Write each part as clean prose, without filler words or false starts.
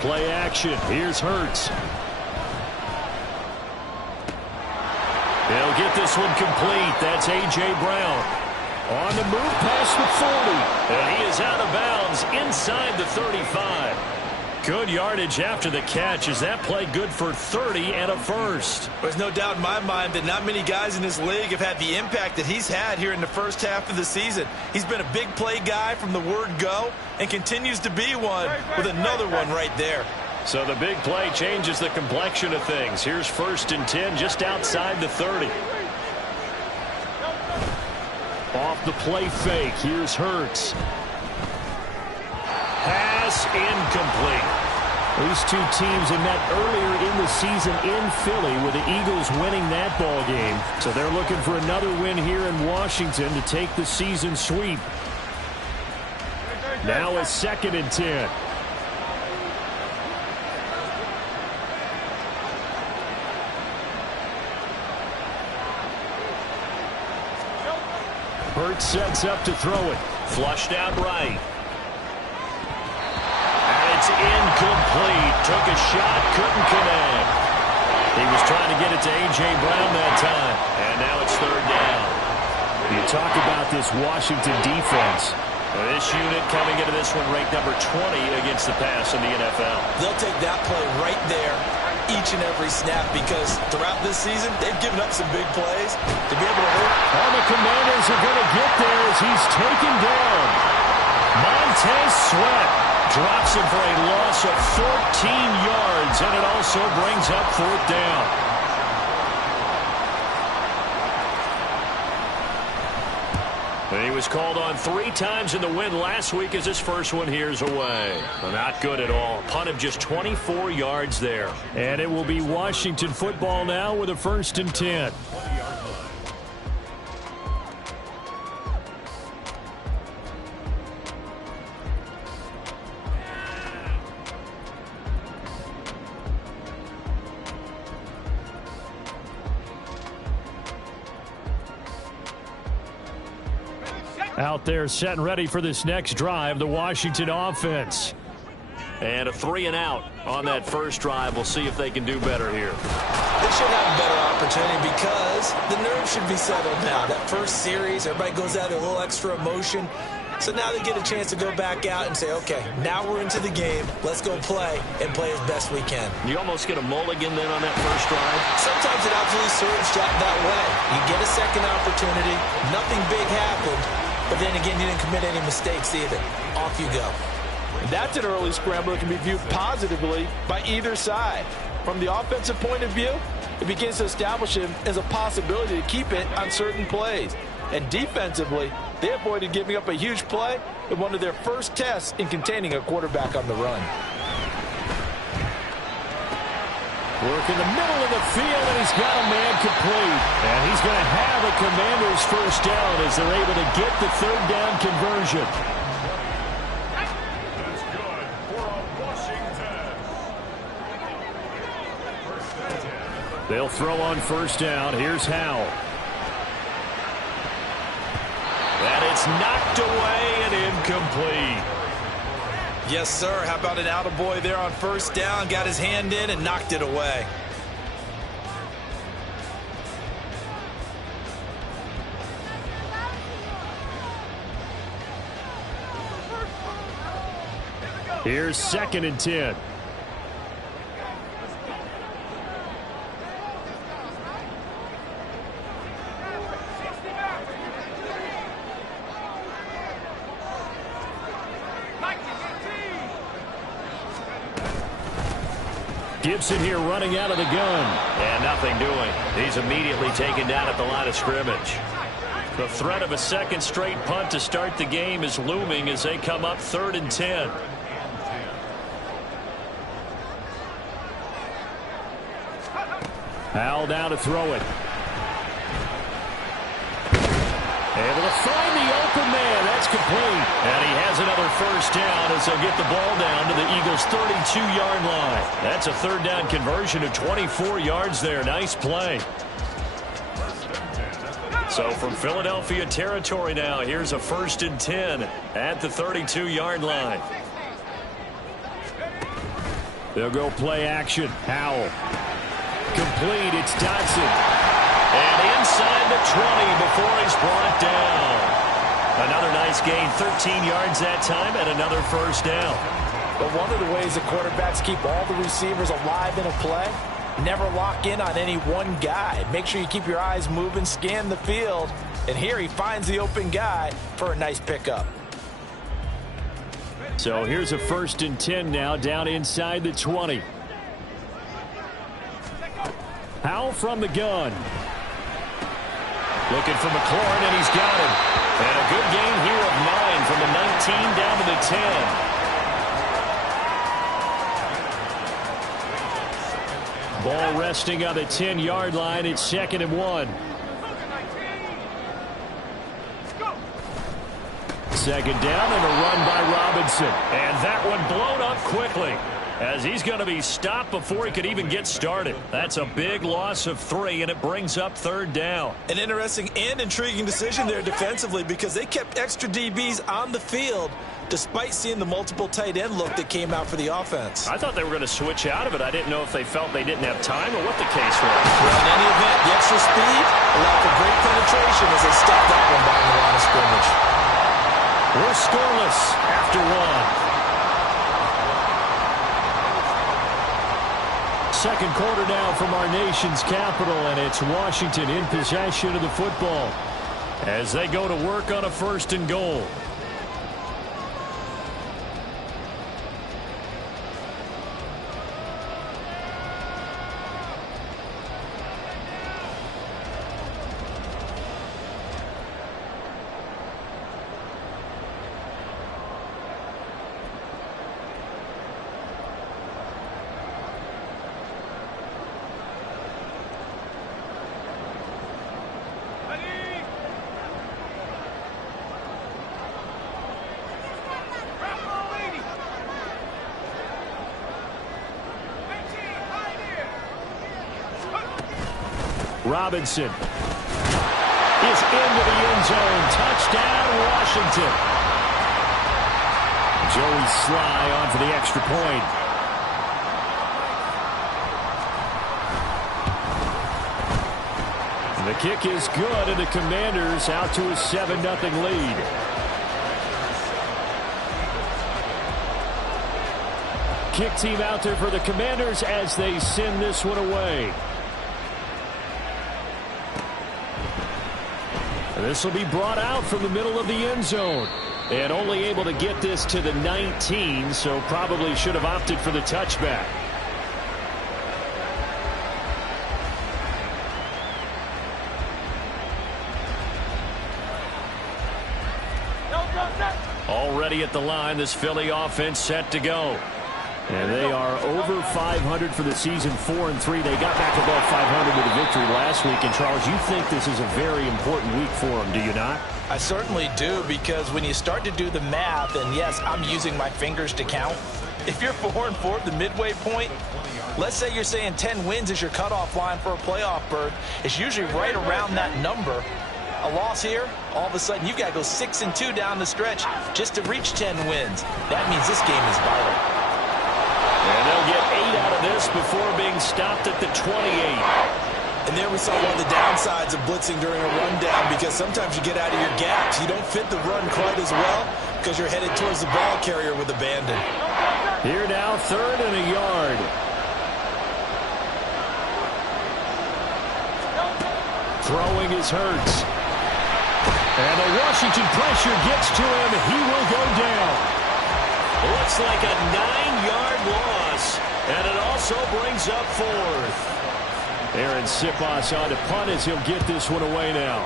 Play action. Here's Hurts. They'll get this one complete. That's A.J. Brown. On the move past the 40. And he is out of bounds inside the 35. Good yardage after the catch. Is that play good for 30 and a first? There's no doubt in my mind that not many guys in this league have had the impact that he's had here in the first half of the season. He's been a big play guy from the word go and continues to be one with another one right there. So the big play changes the complexion of things. Here's 1st and 10 just outside the 30. Off the play fake. Here's Hurts. Pass incomplete. These two teams had met earlier in the season in Philly with the Eagles winning that ball game. So they're looking for another win here in Washington to take the season sweep. Now a 2nd and 10. Hurts sets up to throw it. Flushed out right. And it's incomplete. Took a shot, couldn't connect. He was trying to get it to A.J. Brown that time. And now it's 3rd down. You talk about this Washington defense. This unit coming into this one ranked number 20 against the pass in the NFL. They'll take that play right there each and every snap because throughout this season, they've given up some big plays to be able to hurt. All the Commanders are going to get there as he's taken down. Montez Sweat drops him for a loss of 14 yards, and it also brings up 4th down. He was called on 3 times in the win last week as his first one here's away. Well, not good at all. Punt of just 24 yards there. And it will be Washington football now with a 1st and 10. Out there set and ready for this next drive, the Washington offense. And a 3 and out on that first drive. We'll see if they can do better here. They should have a better opportunity because the nerves should be settled now. That first series, everybody goes out with a little extra emotion. So now they get a chance to go back out and say, okay, now we're into the game. Let's go play and play as best we can. You almost get a mulligan then on that first drive? Sometimes it absolutely serves that way. You get a second opportunity. Nothing big happened. But then again, you didn't commit any mistakes either. Off you go. That's an early scramble that can be viewed positively by either side. From the offensive point of view, it begins to establish him as a possibility to keep it on certain plays. And defensively, they avoided giving up a huge play in one of their first tests in containing a quarterback on the run. Work in the middle of the field, and he's got a man complete. And he's going to have a Commanders first down as they're able to get the 3rd down conversion. That's good for Washington. They'll throw on 1st down. Here's Howell. And it's knocked away and incomplete. Yes, sir. How about an attaboy there on 1st down? Got his hand in and knocked it away. Here's 2nd and 10. Gibson here running out of the gun. And nothing doing. He's immediately taken down at the line of scrimmage. The threat of a 2nd straight punt to start the game is looming as they come up 3rd and 10. Howell down to throw it. Able to find the open man. That's complete. And he has another first down as they'll get the ball down to the Eagles' 32-yard line. That's a 3rd down conversion of 24 yards there. Nice play. So from Philadelphia territory now, here's a 1st and 10 at the 32-yard line. They'll go play action. Howell. Complete. It's Dotson. And inside the 20 before he's brought down. Another nice gain. 13 yards that time and another first down. But one of the ways the quarterbacks keep all the receivers alive in a play, never lock in on any one guy. Make sure you keep your eyes moving, scan the field. And here he finds the open guy for a nice pickup. So here's a 1st and 10 now down inside the 20. Howell from the gun. Looking for McLaurin, and he's got him. And a good gain here of 9 from the 19 down to the 10. Ball resting on the 10-yard line. It's 2nd and 1. 2nd down and a run by Robinson. And that one blown up quickly as he's going to be stopped before he could even get started. That's a big loss of 3, and it brings up 3rd down. An interesting and intriguing decision there defensively because they kept extra DBs on the field despite seeing the multiple tight end look that came out for the offense. I thought they were going to switch out of it. I didn't know if they felt they didn't have time or what the case was. Well, in any event, the extra speed allowed for great penetration as they stopped that one by the line of scrimmage. We're scoreless after 1. 2nd quarter now from our nation's capital, and it's Washington in possession of the football as they go to work on a 1st and goal. Robinson is into the end zone. Touchdown, Washington. Joey Sly on for the extra point. The kick is good, and the Commanders out to a 7-0 lead. Kick team out there for the Commanders as they send this one away. This will be brought out from the middle of the end zone. And only able to get this to the 19, so probably should have opted for the touchback. Already at the line, this Philly offense set to go. And they are over 500 for the season, 4-3. They got back above 500 with a victory last week. And, Charles, you think this is a very important week for them, do you not? I certainly do, because when you start to do the math, and yes, I'm using my fingers to count. If you're 4-4 at the midway point, let's say you're saying 10 wins is your cutoff line for a playoff berth. It's usually right around that number. A loss here, all of a sudden you've got to go 6-2 down the stretch just to reach 10 wins. That means this game is vital. And they'll get 8 out of this before being stopped at the 28. And there we saw one of the downsides of blitzing during a rundown, because sometimes you get out of your gaps. You don't fit the run quite as well because you're headed towards the ball carrier with abandon. Here now, 3rd and a yard. Throwing is Hurts. And the Washington pressure gets to him. He will go down. Looks like a 9-yard loss, and it also brings up 4th. Aaron Siposs on to punt as he'll get this one away now.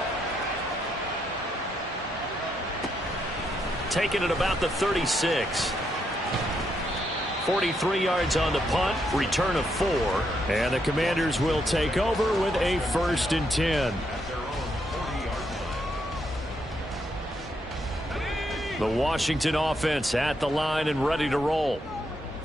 Taking it about the 36. 43 yards on the punt, return of 4. And the Commanders will take over with a 1st and 10. The Washington offense at the line and ready to roll.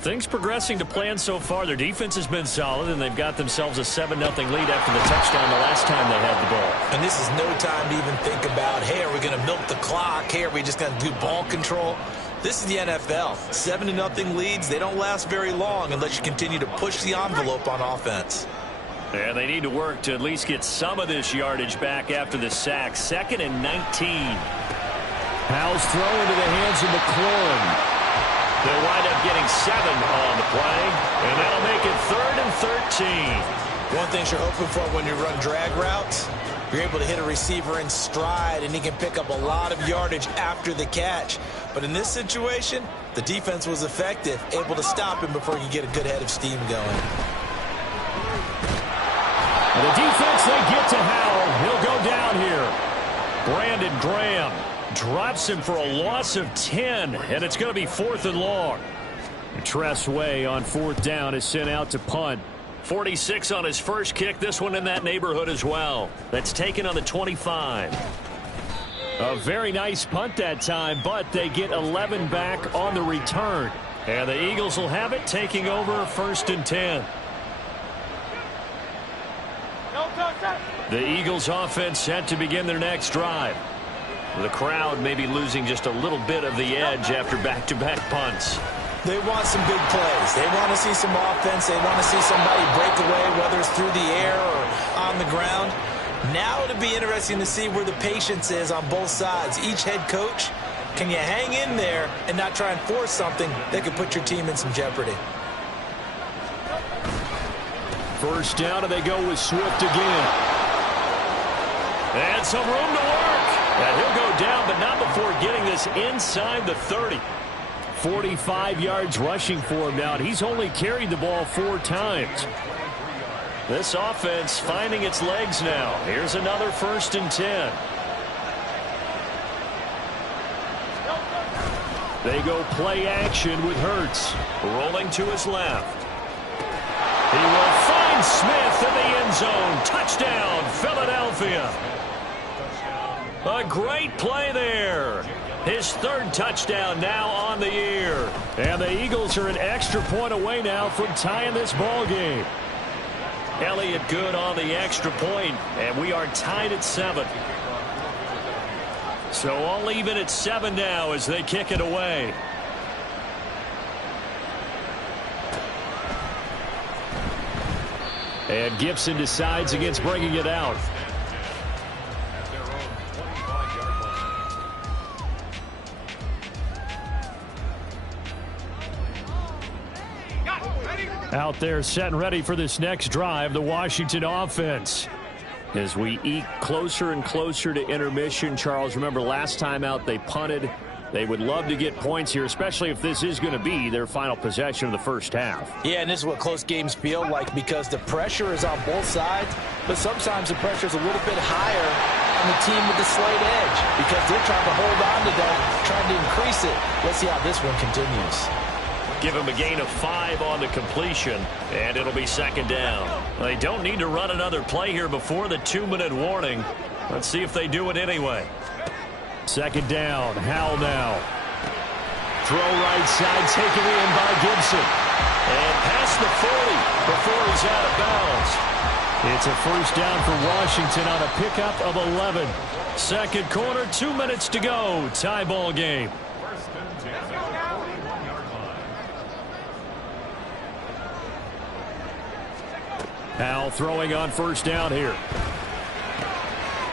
Things progressing to plan so far. Their defense has been solid, and they've got themselves a 7-0 lead after the touchdown the last time they had the ball. And this is no time to even think about, hey, are we going to milk the clock? Hey, are we just going to do ball control? This is the NFL. 7-0 leads, they don't last very long unless you continue to push the envelope on offense. And they need to work to at least get some of this yardage back after the sack. 2nd and 19. Howell's throw into the hands of McLaurin. They'll wind up getting 7 on the play, and that'll make it 3rd and 13. One thing you're hoping for when you run drag routes, you're able to hit a receiver in stride, and he can pick up a lot of yardage after the catch. But in this situation, the defense was effective, able to stop him before he could get a good head of steam going. And the defense, they get to Howell. He'll go down here. Brandon Graham drops him for a loss of 10, and it's going to be 4th and long. Tress Way on 4th down is sent out to punt. 46 on his first kick. This one in that neighborhood as well. That's taken on the 25. A very nice punt that time, but they get 11 back on the return. And the Eagles will have it, taking over 1st and 10. The Eagles offense set to begin their next drive. The crowd may be losing just a little bit of the edge after back-to-back punts. They want some big plays. They want to see some offense. They want to see somebody break away, whether it's through the air or on the ground. Now it'll be interesting to see where the patience is on both sides. Each head coach, can you hang in there and not try and force something that could put your team in some jeopardy? First down, and they go with Swift again. And some room to work. And he'll go down, but not before getting this inside the 30. 45 yards rushing for him now, and he's only carried the ball 4 times. This offense finding its legs now. Here's another 1st and 10. They go play action with Hurts. Rolling to his left. He will find Smith in the end zone. Touchdown, Philadelphia. A great play there. His 3rd touchdown now on the year. And the Eagles are an extra point away now from tying this ball game. Elliott good on the extra point, and we are tied at 7. So all even at 7 now as they kick it away. And Gibson decides against bringing it out. Out there set and ready for this next drive, the Washington offense. As we eke closer and closer to intermission, Charles, remember last time out they punted. They would love to get points here, especially if this is going to be their final possession of the first half. Yeah, and this is what close games feel like because the pressure is on both sides, but sometimes the pressure is a little bit higher on the team with the slight edge because they're trying to hold on to that, trying to increase it. Let's see how this one continues. Give him a gain of 5 on the completion, and it'll be 2nd down. They don't need to run another play here before the 2-minute warning. Let's see if they do it anyway. 2nd down, Howell now. Throw right side, taken in by Gibson. And past the 40 before he's out of bounds. It's a 1st down for Washington on a pickup of 11. 2nd quarter, 2 minutes to go. Tie ball game. Howell throwing on 1st down here.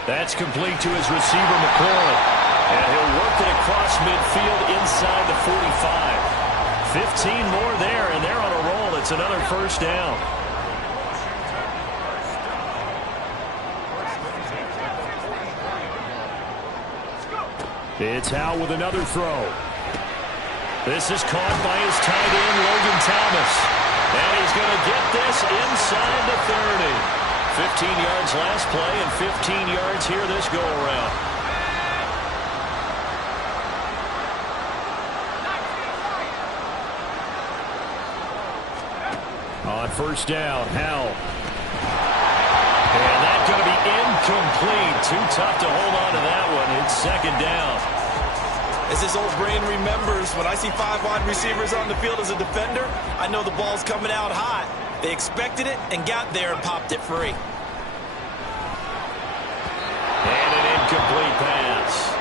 That's complete to his receiver, McLaurin. And he'll work it across midfield inside the 45. 15 more there, and they're on a roll. It's another 1st down. It's Howell with another throw. This is caught by his tight end, Logan Thomas. And he's going to get this inside the 30. 15 yards last play and 15 yards here this go-around. On 1st down, Howell. And that's going to be incomplete. Too tough to hold on to that one. It's 2nd down. As this old brain remembers, when I see 5 wide receivers on the field as a defender, I know the ball's coming out hot. They expected it and got there and popped it free. And an incomplete pass.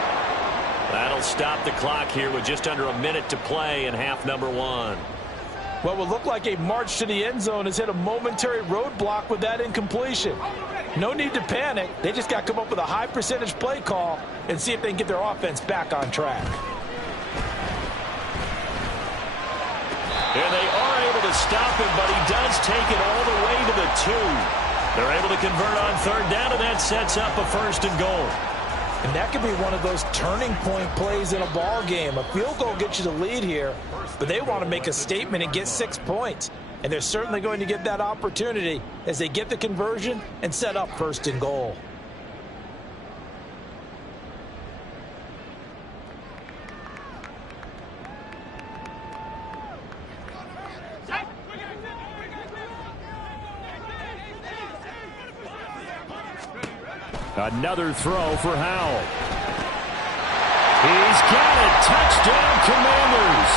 That'll that'll stop the clock here with just under a minute to play in half number one. What would look like a march to the end zone has hit a momentary roadblock with that incompletion. No need to panic. They just got to come up with a high percentage play call and see if they can get their offense back on track. And they are able to stop him, but he does take it all the way to the 2. They're able to convert on third down, and that sets up a first and goal. And that could be one of those turning point plays in a ball game. A field goal gets you the lead here, but they want to make a statement and get 6 points. And they're certainly going to get that opportunity as they get the conversion and set up first and goal. Another throw for Howell. He's got it. Touchdown, Commanders.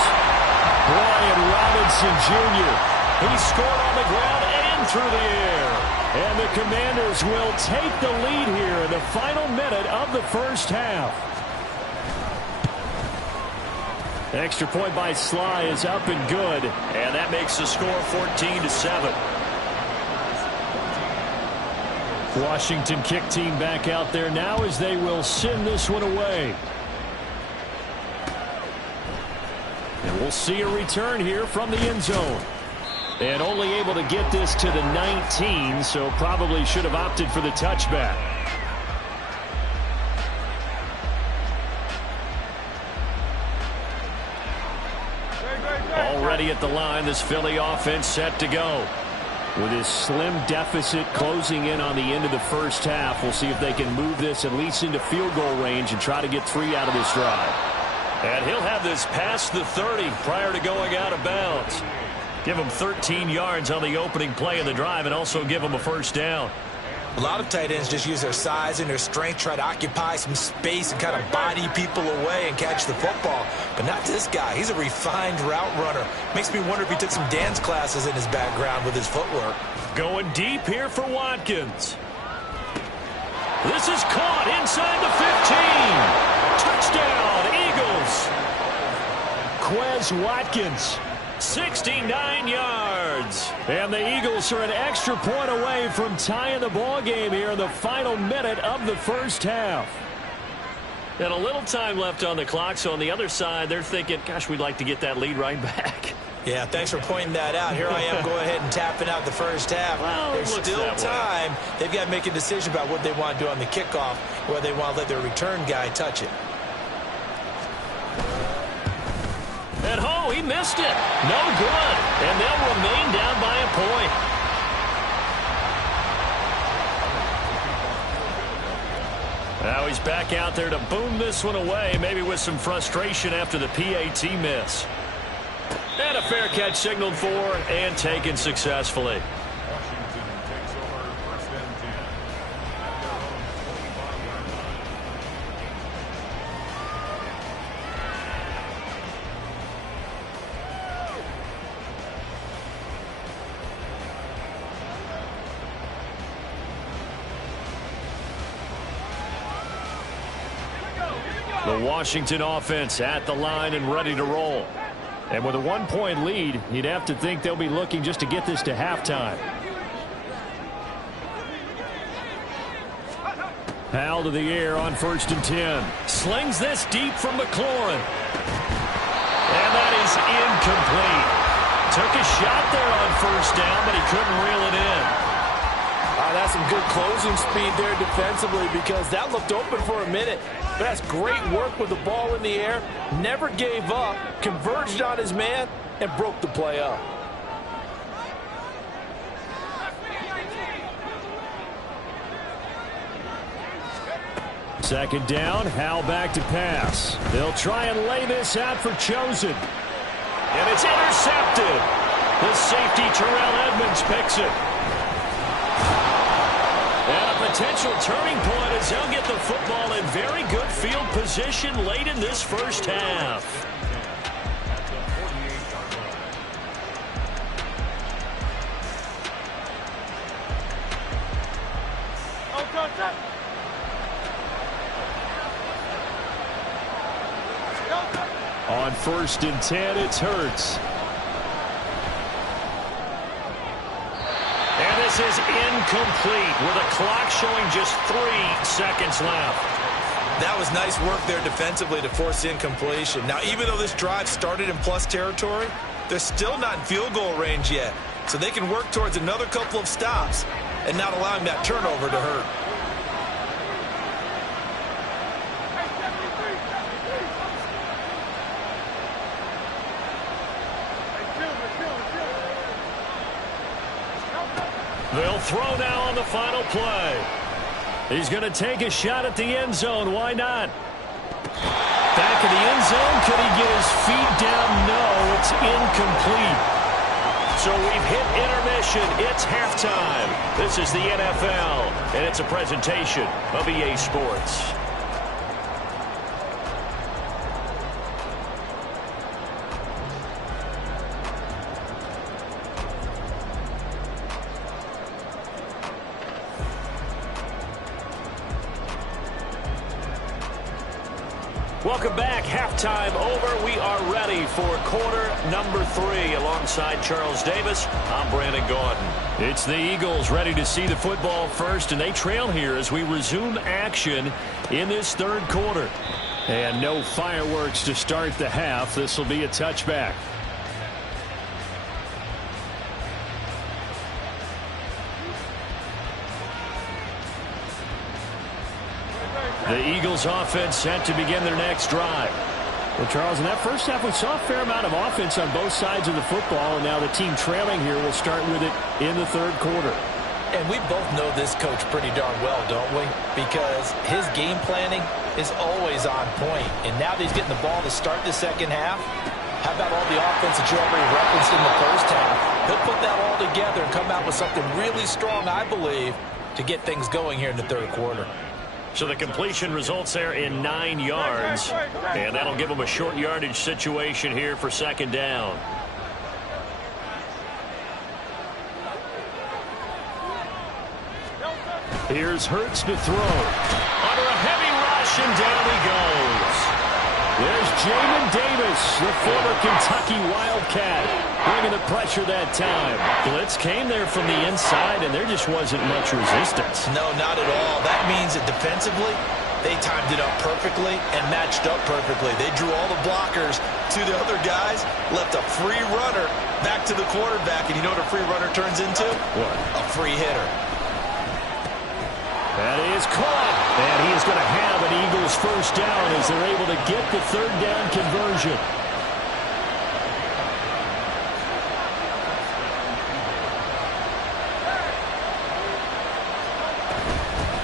Brian Robinson Jr. He scored on the ground and through the air. And the Commanders will take the lead here in the final minute of the first half. Extra point by Sly is up and good. And that makes the score 14-7. Washington kick team back out there now as they will send this one away. And we'll see a return here from the end zone. And only able to get this to the 19, so probably should have opted for the touchback. Already at the line, this Philly offense set to go. With his slim deficit closing in on the end of the first half, we'll see if they can move this at least into field goal range and try to get 3 out of this drive. And he'll have this past the 30 prior to going out of bounds. Give him 13 yards on the opening play of the drive and also give him a first down. A lot of tight ends just use their size and their strength, try to occupy some space and kind of body people away and catch the football. But not this guy. He's a refined route runner. Makes me wonder if he took some dance classes in his background with his footwork. Going deep here for Watkins. This is caught inside the 15. Touchdown, Eagles. Quez Watkins. 69 yards. And the Eagles are an extra point away from tying the ball game here in the final minute of the first half. And a little time left on the clock, so on the other side, they're thinking, gosh, we'd like to get that lead right back. Yeah, thanks for pointing that out. Here I am going ahead and tapping out the first half. Well, there's still time. They've got to make a decision about what they want to do on the kickoff, whether they want to let their return guy touch it. And oh, he missed it. No good. And they'll remain down by a point. Now he's back out there to boom this one away, maybe with some frustration after the PAT miss. And a fair catch signaled for and taken successfully. The Washington offense at the line and ready to roll. And with a 1-point lead, you'd have to think they'll be looking just to get this to halftime. Howell to the air on 1st and 10. Slings this deep from McLaurin. And that is incomplete. Took a shot there on 1st down, but he couldn't reel it in. That's some good closing speed there defensively because that looked open for a minute. But that's great work with the ball in the air. Never gave up, converged on his man, and broke the play up. Second down, Howell back to pass. They'll try and lay this out for Chosen. And it's intercepted. The safety, Terrell Edmonds, picks it. And a potential turning point as they'll get the football in very good field position late in this first half. first and 10, it's Hurts. And this is incomplete with a clock showing just 3 seconds left. That was nice work there defensively to force incompletion. Now, even though this drive started in plus territory, they're still not in field goal range yet. So they can work towards another couple of stops and not allowing that turnover to hurt. They'll throw now on the final play. He's going to take a shot at the end zone. Why not? Back in the end zone. Could he get his feet down? No, it's incomplete. So we've hit intermission. It's halftime. This is the NFL, and it's a presentation of EA Sports. Welcome back. Halftime over. We are ready for quarter number 3 alongside Charles Davis. I'm Brandon Gaudin. It's the Eagles ready to see the football first, and they trail here as we resume action in this third quarter. And no fireworks to start the half. This will be a touchback. The Eagles offense set to begin their next drive. Well, Charles, in that first half, we saw a fair amount of offense on both sides of the football, and now the team trailing here will start with it in the third quarter. And we both know this coach pretty darn well, don't we? Because his game planning is always on point. And now that he's getting the ball to start the second half, how about all the offense that you already referenced in the first half? He'll put that all together and come out with something really strong, I believe, to get things going here in the third quarter. So the completion results there in 9 yards, and that'll give them a short yardage situation here for second down. Here's Hurts to throw. Under a heavy rush, and down he goes. There's Jamin Davis, the former Kentucky Wildcat, bringing the pressure that time. Blitz came there from the inside, and there just wasn't much resistance. No, not at all. That means that defensively, they timed it up perfectly and matched up perfectly. They drew all the blockers to the other guys, left a free runner back to the quarterback, and you know what a free runner turns into? What? A free hitter. That is caught, and he is going to have an Eagles first down as they're able to get the third down conversion.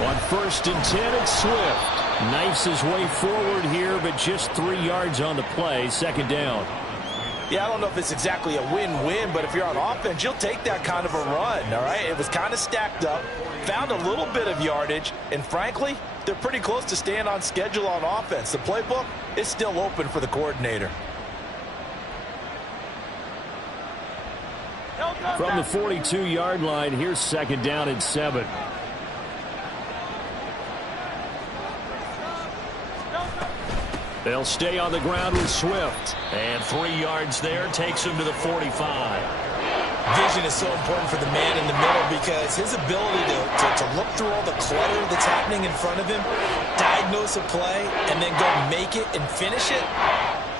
On first and 10, it's Swift. Knifes his way forward here, but just 3 yards on the play, second down. Yeah, I don't know if it's exactly a win-win, but if you're on offense, you'll take that kind of a run, all right? It was kind of stacked up, found a little bit of yardage, and frankly, they're pretty close to staying on schedule on offense. The playbook is still open for the coordinator. From the 42-yard line, here's second down and 7. They'll stay on the ground with Swift. And 3 yards there takes him to the 45. Vision is so important for the man in the middle because his ability to look through all the clutter that's happening in front of him, diagnose a play, and then go make it and finish it,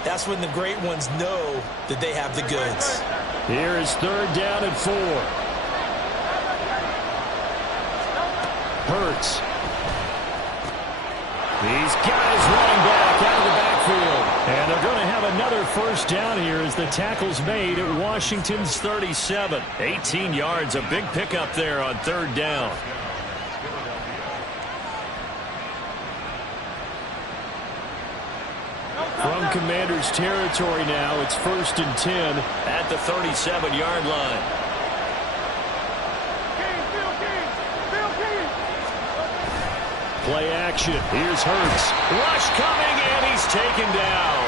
that's when the great ones know that they have the goods. Here is third down and 4. Hurts. These guys running back out of the backfield. And they're going to have another first down here as the tackle's made at Washington's 37. 18 yards, a big pickup there on third down. From Commander's territory now, it's first and 10 at the 37-yard line. Play action. Here's Hurts. Rush coming, and he's taken down.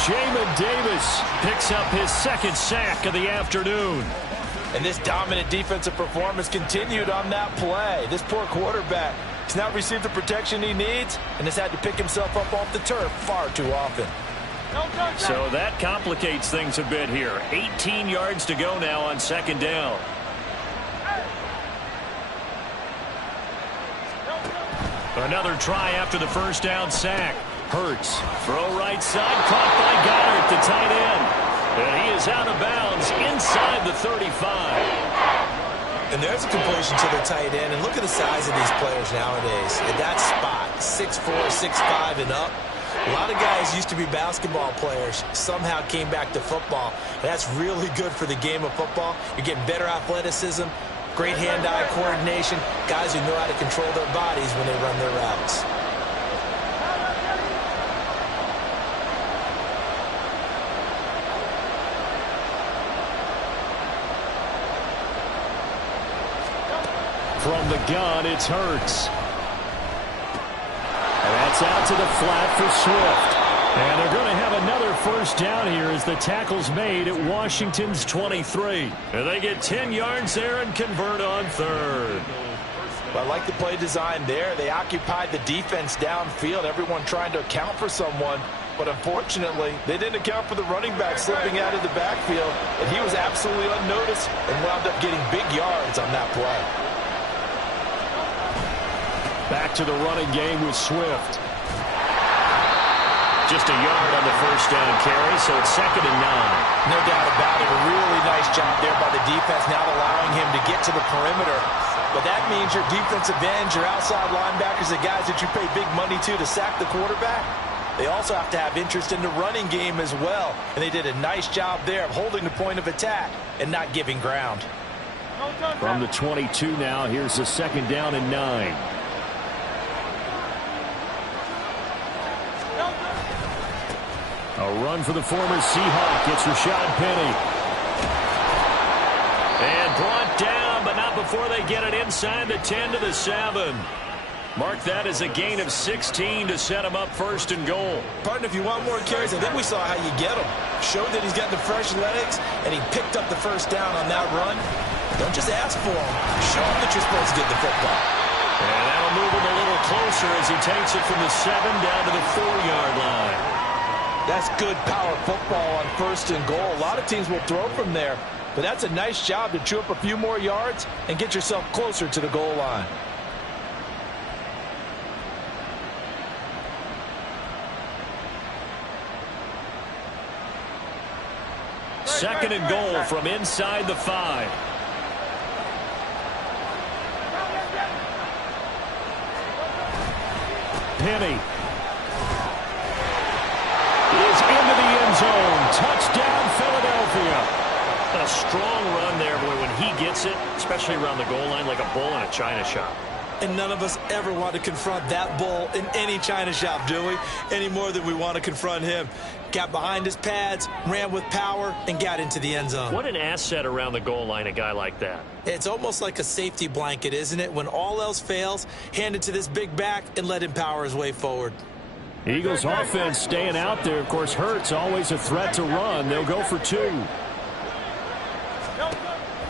Jamin Davis picks up his second sack of the afternoon. And this dominant defensive performance continued on that play. This poor quarterback has not received the protection he needs and has had to pick himself up off the turf far too often. So that complicates things a bit here. 18 yards to go now on second down. Another try after the first down sack. Hurts. Throw right side. Caught by Goddard, the tight end. And he is out of bounds inside the 35. And there's a completion to the tight end. And look at the size of these players nowadays. At that spot, 6'4", 6'5", and up. A lot of guys used to be basketball players, somehow came back to football. And that's really good for the game of football. You're getting better athleticism, great hand-eye coordination, guys who know how to control their bodies when they run their routes. From the gun, it's Hurts. And that's out to the flat for Swift. And they're going to have another first down here as the tackle's made at Washington's 23. And they get 10 yards there and convert on third. Well, I like the play design there. They occupied the defense downfield, everyone trying to account for someone. But unfortunately, they didn't account for the running back slipping out of the backfield. And he was absolutely unnoticed and wound up getting big yards on that play. Back to the running game with Swift. Just a yard on the first down carry, so it's 2nd and 9. No doubt about it. A really nice job there by the defense, not allowing him to get to the perimeter. But that means your defensive ends, your outside linebackers, the guys that you pay big money to sack the quarterback, they also have to have interest in the running game as well. And they did a nice job there of holding the point of attack and not giving ground. From the 22 now, here's the 2nd down and 9. A run for the former Seahawk. It's Rashad Penny. And brought down, but not before they get it inside the 10 to the 7. Mark that as a gain of 16 to set him up 1st and goal. Partner, if you want more carries, I think we saw how you get him. Showed that he's got the fresh legs, and he picked up the first down on that run. Don't just ask for him. Show him that you're supposed to get the football. And that'll move him a little closer as he takes it from the 7 down to the 4-yard line. That's good power football on 1st and goal. A lot of teams will throw from there, but that's a nice job to chew up a few more yards and get yourself closer to the goal line. Second and goal from inside the 5. Penny is into the end zone. Touchdown, Philadelphia. A strong run there, boy, when he gets it, especially around the goal line, like a bull in a china shop. And none of us ever want to confront that bull in any china shop, do we? Any more than we want to confront him. Got behind his pads, ran with power, and got into the end zone. What an asset around the goal line, a guy like that. It's almost like a safety blanket, isn't it? When all else fails, hand it to this big back and let him power his way forward. Eagles offense staying out there. Of course, Hurts always a threat to run. They'll go for 2.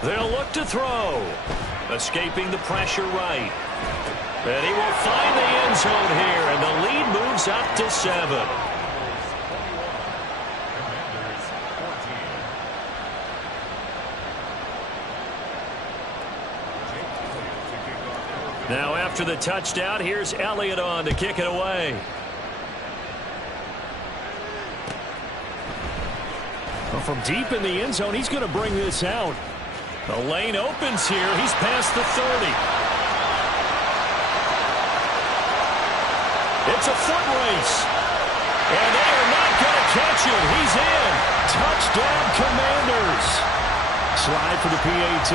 They'll look to throw. Escaping the pressure right. And he will find the end zone here, and the lead moves up to 7. Now after the touchdown, here's Elliott on to kick it away. Well, from deep in the end zone, he's going to bring this out. The lane opens here. He's past the 30. It's a foot race. And they are not going to catch him. He's in. Touchdown, Commanders. Slide for the PAT.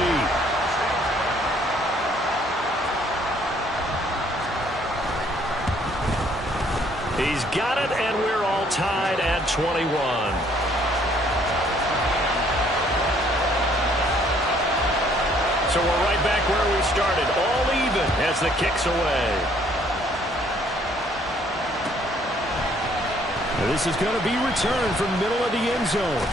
He's got it, and we're all tied at 21. So we're right back where we started, all even as the kick's away. This is going to be returned from the middle of the end zone.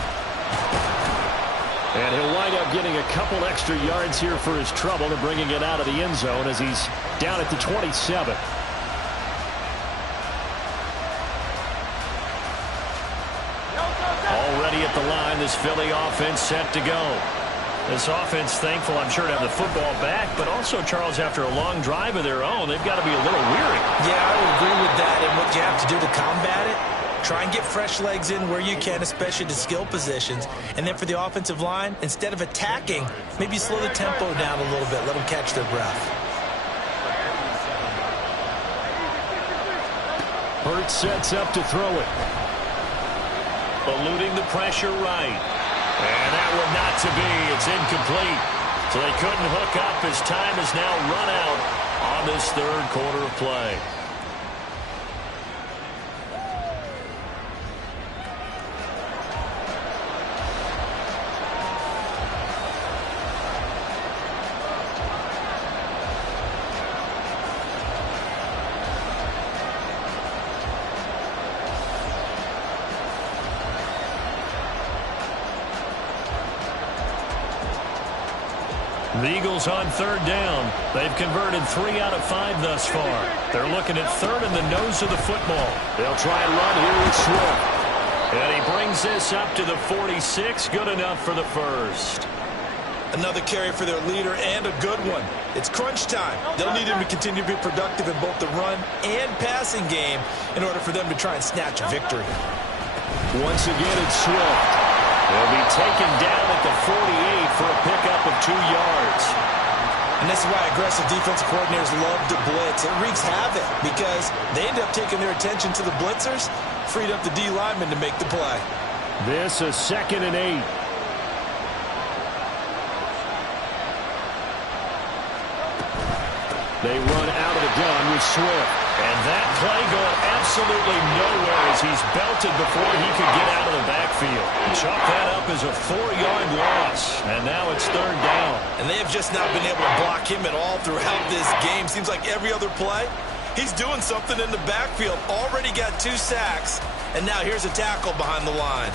And he'll wind up getting a couple extra yards here for his trouble and bringing it out of the end zone as he's down at the 27. this Philly offense set to go. This offense thankful, I'm sure, to have the football back, but also, Charles, after a long drive of their own, they've got to be a little weary. Yeah, I would agree with that. And what you have to do to combat it, try and get fresh legs in where you can, especially to skill positions. And then for the offensive line, instead of attacking, maybe slow the tempo down a little bit. Let them catch their breath. Hurts sets up to throw it. Eluding the pressure right. And that one not to be. It's incomplete. So they couldn't hook up as time has now run out on this third quarter of play. The Eagles on third down. They've converted 3 out of 5 thus far. They're looking at third in the nose of the football. They'll try and run here with Swift. And he brings this up to the 46. Good enough for the first. Another carry for their leader and a good one. It's crunch time. They'll need him to continue to be productive in both the run and passing game in order for them to try and snatch a victory. Once again, it's Swift. He'll be taken down at the 48 for a pickup of 2 yards. And this is why aggressive defensive coordinators love to blitz. It wreaks havoc because they end up taking their attention to the blitzers, freed up the D lineman to make the play. This is 2nd and 8. They run out of the gun with Swift. And that play going absolutely nowhere as he's belted before he could get out of the backfield. Chalk that up as a 4-yard loss. And now it's third down. And they have just not been able to block him at all throughout this game. Seems like every other play, he's doing something in the backfield. Already got 2 sacks. And now here's a tackle behind the line.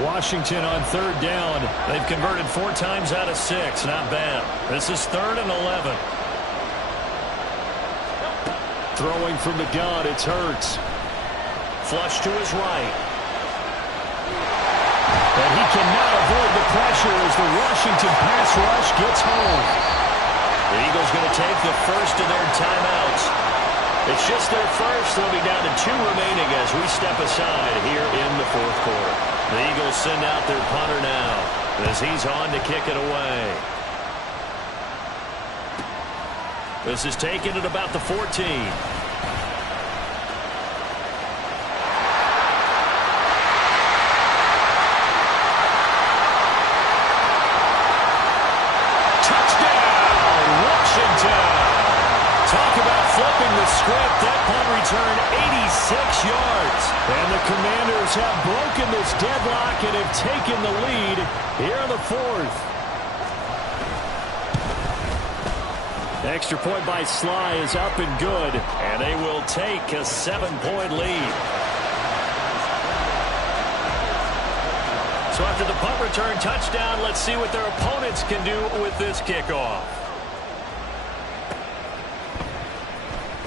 Washington on third down. They've converted 4 times out of 6. Not bad. This is 3rd and 11. Throwing from the gun, it's Hurts. Flush to his right. And he cannot avoid the pressure as the Washington pass rush gets home. The Eagles going to take the first of their timeouts. It's just their first. They'll be down to 2 remaining as we step aside here in the 4th quarter. The Eagles send out their punter now as he's on to kick it away. This is taken at about the 14. Touchdown, Washington! Talk about flipping the script. That punt return 86 yards. And the Commanders have broken this deadlock and have taken the lead here in the 4th. Extra point by Sly is up and good. And they will take a 7-point lead. So after the punt return touchdown, let's see what their opponents can do with this kickoff.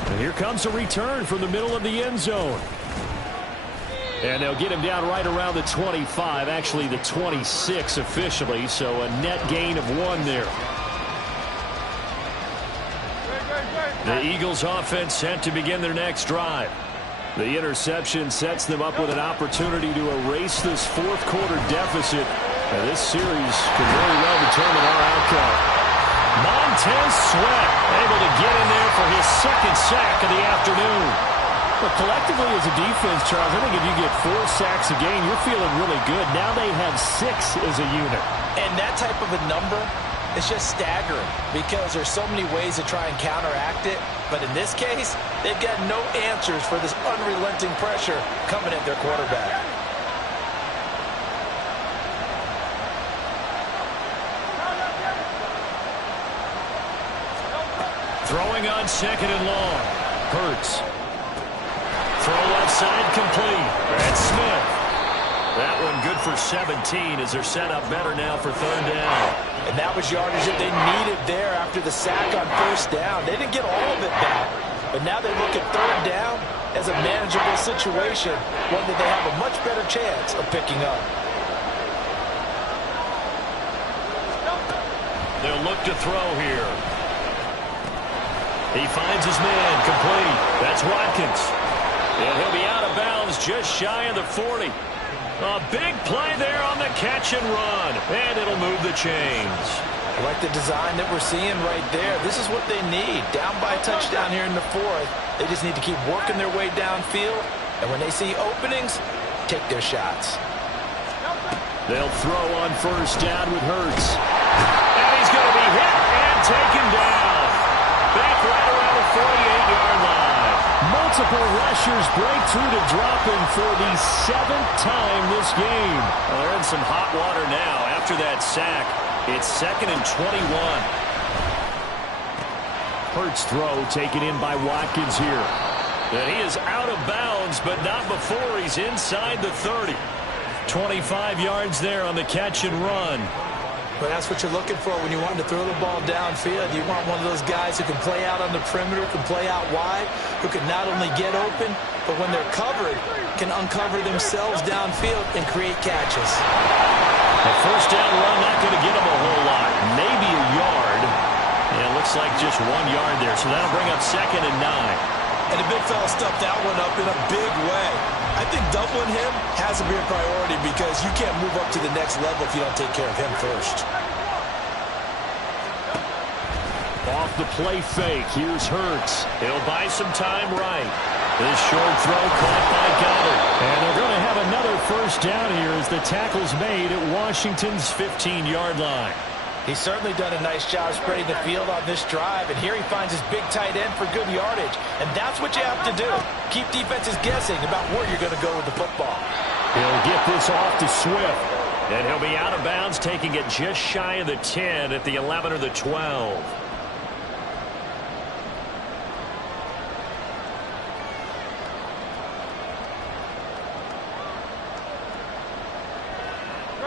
And here comes a return from the middle of the end zone. And they'll get him down right around the 25, actually the 26 officially, so a net gain of 1 there. The Eagles offense set to begin their next drive. The interception sets them up with an opportunity to erase this 4th quarter deficit. And this series could very well determine our outcome. Montez Sweat able to get in there for his 2nd sack of the afternoon. But collectively as a defense, Charles, I think if you get 4 sacks a game, you're feeling really good. Now they have 6 as a unit. And that type of a number is just staggering because there's so many ways to try and counteract it. But in this case, they've got no answers for this unrelenting pressure coming at their quarterback. Throwing on 2nd and long. Hurts. Throw left side complete. That's Smith. That one good for 17 as they're set up better now for third down. And that was yardage that they needed there after the sack on first down. They didn't get all of it back, but now they look at third down as a manageable situation, one that they have a much better chance of picking up. They'll look to throw here. He finds his man, complete. That's Watkins. And he'll be out of bounds just shy of the 40. A big play there on the catch and run. And it'll move the chains. I like the design that we're seeing right there. This is what they need. Down by a touchdown here in the fourth. They just need to keep working their way downfield. And when they see openings, take their shots. They'll throw on first down with Hurts. And he's going to be hit and taken down. Back right around the 48-yard line. Multiple rushers break through to drop him for the 7th time this game. Well, they're in some hot water now after that sack. It's 2nd and 21. Hurts throw taken in by Watkins here. And he is out of bounds, but not before he's inside the 30. 25 yards there on the catch and run. But that's what you're looking for when you want to throw the ball downfield. You want one of those guys who can play out on the perimeter, can play out wide, who can not only get open, but when they're covered, can uncover themselves downfield and create catches. A first down run, not going to get him a whole lot. Maybe a yard. And it looks like just 1 yard there. So that'll bring up 2nd and 9. And the big fella stuffed that one up in a big way. I think doubling him has to be a priority because you can't move up to the next level if you don't take care of him first. Off the play fake, here's Hurts. He'll buy some time right. This short throw caught by Goddard. And they're going to have another first down here as the tackle's made at Washington's 15-yard line. He's certainly done a nice job spreading the field on this drive, and here he finds his big tight end for good yardage. And that's what you have to do. Keep defenses guessing about where you're going to go with the football. He'll get this off to Swift. And he'll be out of bounds, taking it just shy of the 10 at the 11 or the 12.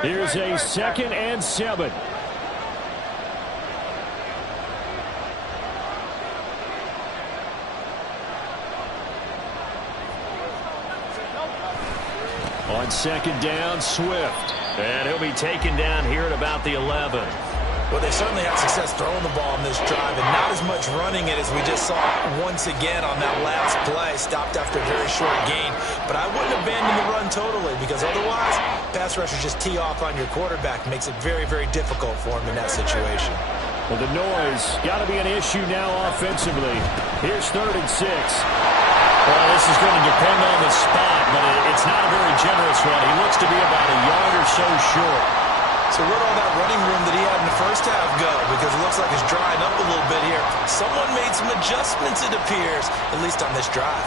Here's a 2nd and 7. On 2nd down, Swift. And he'll be taken down here at about the 11. Well, they certainly had success throwing the ball on this drive, and not as much running it as we just saw once again on that last play. Stopped after a very short gain. But I wouldn't abandon the run totally, because otherwise, pass rushers just tee off on your quarterback. Makes it very, very difficult for him in that situation. Well, the noise got to be an issue now offensively. Here's 3rd and 6. Well, this is going to depend on the spot, but it's not a very generous one. He looks to be about a yard or so short. So where'd all that running room that he had in the first half go? Because it looks like it's drying up a little bit here. Someone made some adjustments, it appears, at least on this drive.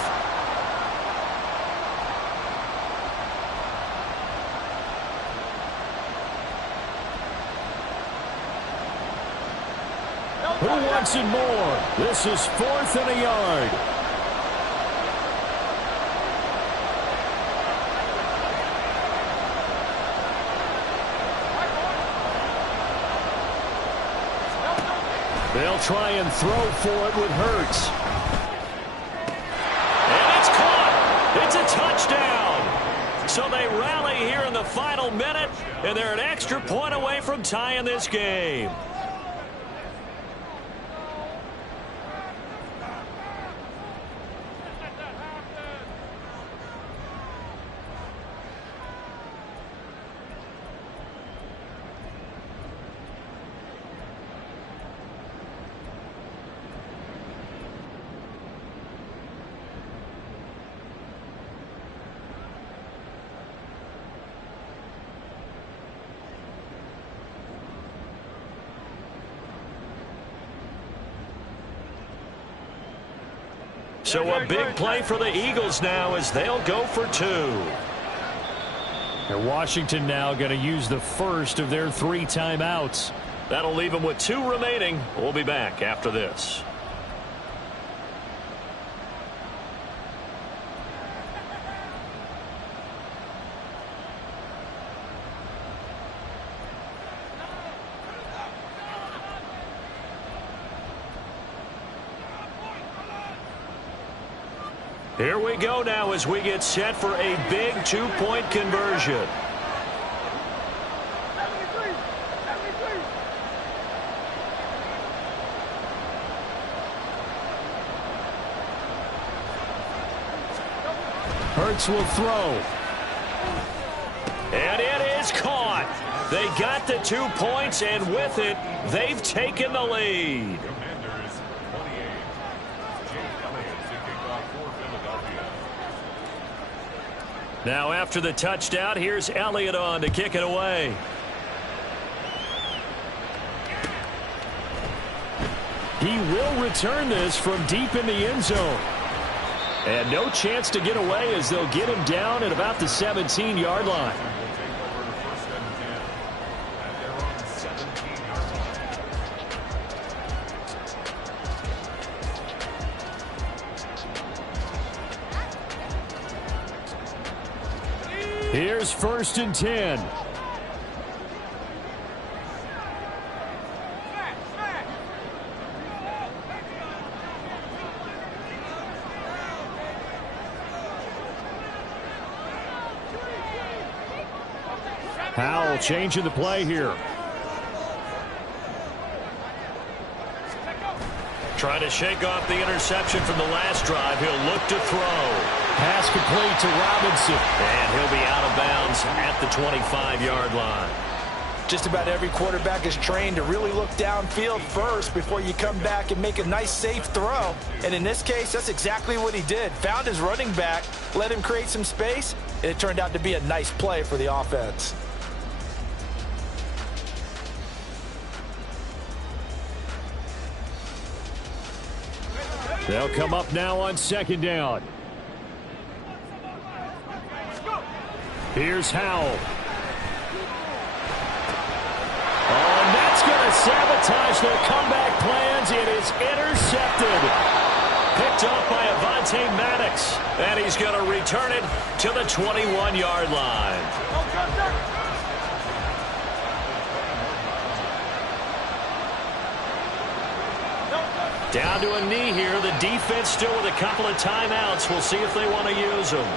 Who wants it more? This is 4th and a yard. They'll try and throw for it with Hurts. And it's caught. It's a touchdown. So they rally here in the final minute, and they're an extra point away from tying this game. So a big play for the Eagles now as they'll go for 2. And Washington now going to use the first of their 3 timeouts. That'll leave them with 2 remaining. We'll be back after this. Here we go now as we get set for a big two-point conversion. Hurts will throw. And it is caught. They got the 2 points, and with it, they've taken the lead. Now after the touchdown, here's Elliott on to kick it away. He will return this from deep in the end zone. And no chance to get away as they'll get him down at about the 17-yard line. Here's 1st and 10. Howell changing the play here. Trying to shake off the interception from the last drive. He'll look to throw. Pass complete to Robinson. And he'll be out of bounds at the 25-yard line. Just about every quarterback is trained to really look downfield first before you come back and make a nice, safe throw. And in this case, that's exactly what he did. Found his running back, let him create some space, and it turned out to be a nice play for the offense. They'll come up now on 2nd down. Here's Howell. Oh, and that's going to sabotage their comeback plans. It is intercepted. Picked off by Avonte Maddox. And he's going to return it to the 21-yard line. Down to a knee here. The defense still with a couple of timeouts. We'll see if they want to use them.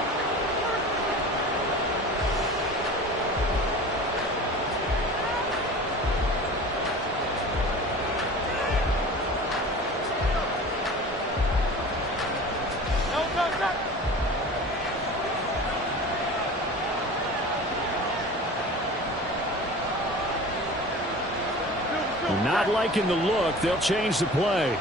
Not liking the look. They'll change the play.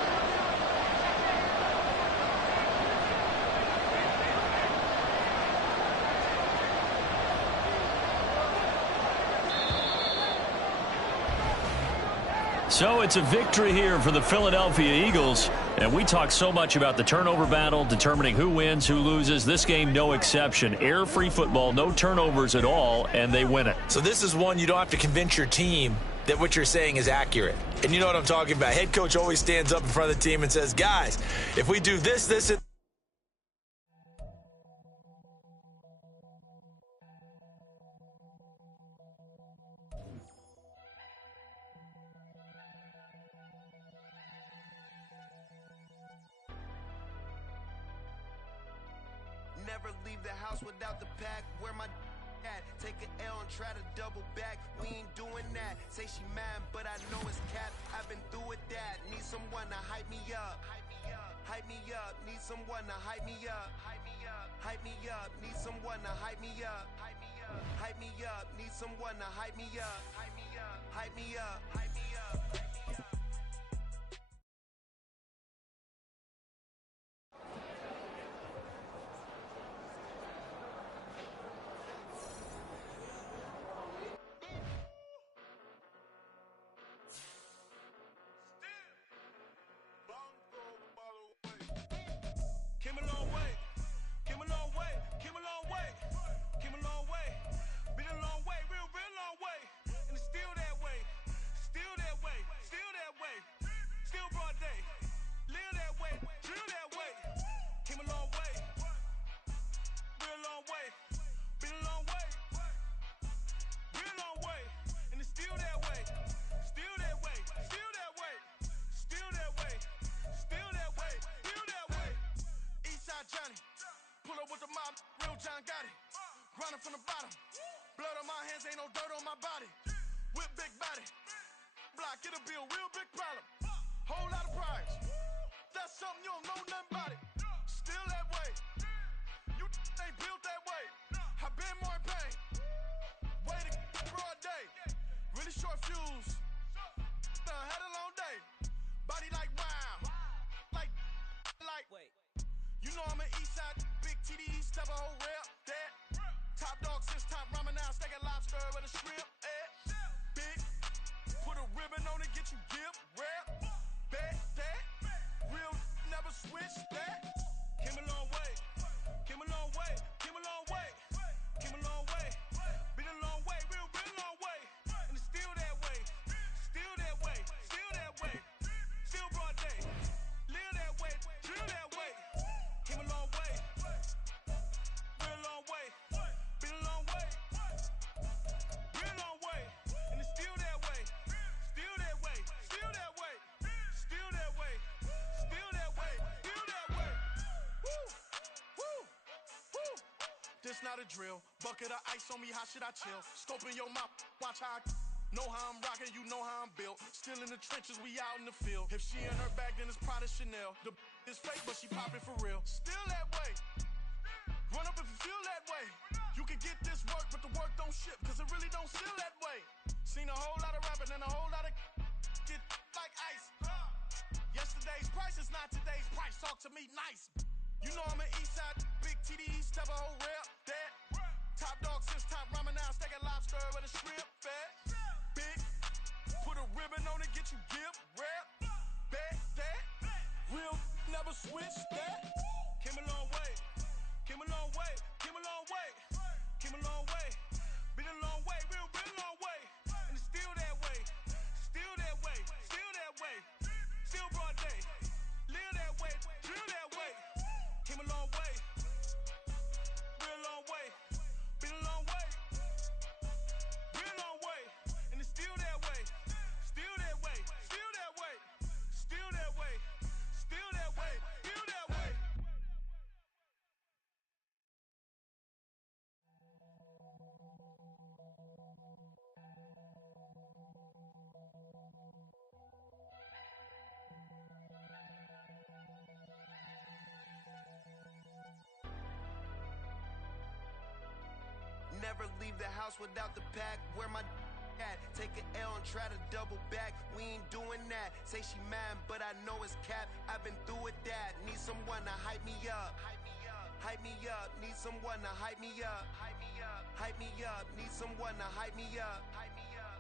So it's a victory here for the Philadelphia Eagles. And we talk so much about the turnover battle, determining who wins, who loses. This game, no exception. Error-free football, no turnovers at all, and they win it. So this is one you don't have to convince your team that what you're saying is accurate. And you know what I'm talking about. Head coach always stands up in front of the team and says, guys, if we do this, this, and never leave the house without the pack. Where my at? Take an L and try to double back. We ain't doing that. Say she mad, but I know it's cap. I've been through with that. Need someone to hype me up. Hype me up. Hype me up. Need someone to hype me up. Hype me up. Hype me up. Need someone to hype me up. Hype me up. Hype me up. Need someone to hype me up. Hype me up. Hype me up. Hype me up. Came a long way, came a long way, came a long way, came a long way, been a long way, real long way, and it's still that way. you don't know nothing about it. Still that way. You ain't built that way. I been more in pain. Way to broad day. Really short fuse. Had a long day. Body like wow. Like. Wait. You know I'm an east side, big TDE, step a whole rep, that. Top dog, since top ramen now, steak and lobster with a shrimp, Big, put a ribbon on it, get you dip, rep, bet, that. Real, never switch, that. Came a long way, came a long way, came a long way, came a long way. Been a long way, real long way. And it's still that way, still that way, still that way. Still broad day, live that way, drill that way. Came a long way, real long way, been a long way, real long way, and it's still that way, still that way, still that way, still that way, still that way, still that way. Woo, woo, woo. This not a drill, bucket of ice on me, how should I chill? Scope in your mouth, watch how I know how I'm rocking, you know how I'm built. Still in the trenches, we out in the field. If she in her bag, then it's Prada Chanel. The is fake, but she poppin' for real. Still that way. Run up if you feel that way. You can get this work, but the work don't ship, cause it really don't feel that way. Seen a whole lot of rapping and a whole lot of get like ice. Yesterday's price is not today's price. Talk to me nice. You know I'm an east side, big TDE, step a whole rep, that. Top dog, since top ramen now, steak and lobster with a shrimp, fat. Big, put a ribbon on it, get you dip, rep, bet, that. Real, never switch, that. Came a long way, came a long way, came a long way, came a long way. Been a long way, real long way. And it's still that way, still that way, still that way. Still broad day, live that way, drill that way. Came a long way, real long way. Been a long way, real long way. And it's still that way, still that way, still that way, still that way, still that way, still that way. Never leave the house without the pack. Where my at? Take an L and try to double back. We ain't doing that. Say she mad, but I know it's cap. I've been through with that. Need someone to hype me up. Hype me up. Need someone to hype me up. Hype me up. Need someone to hype me up.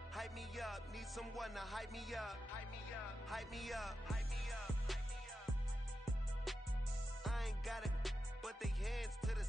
Hype me up. Need someone to hype me up. Hype me up. Hype me up. I ain't got it, but they hands to the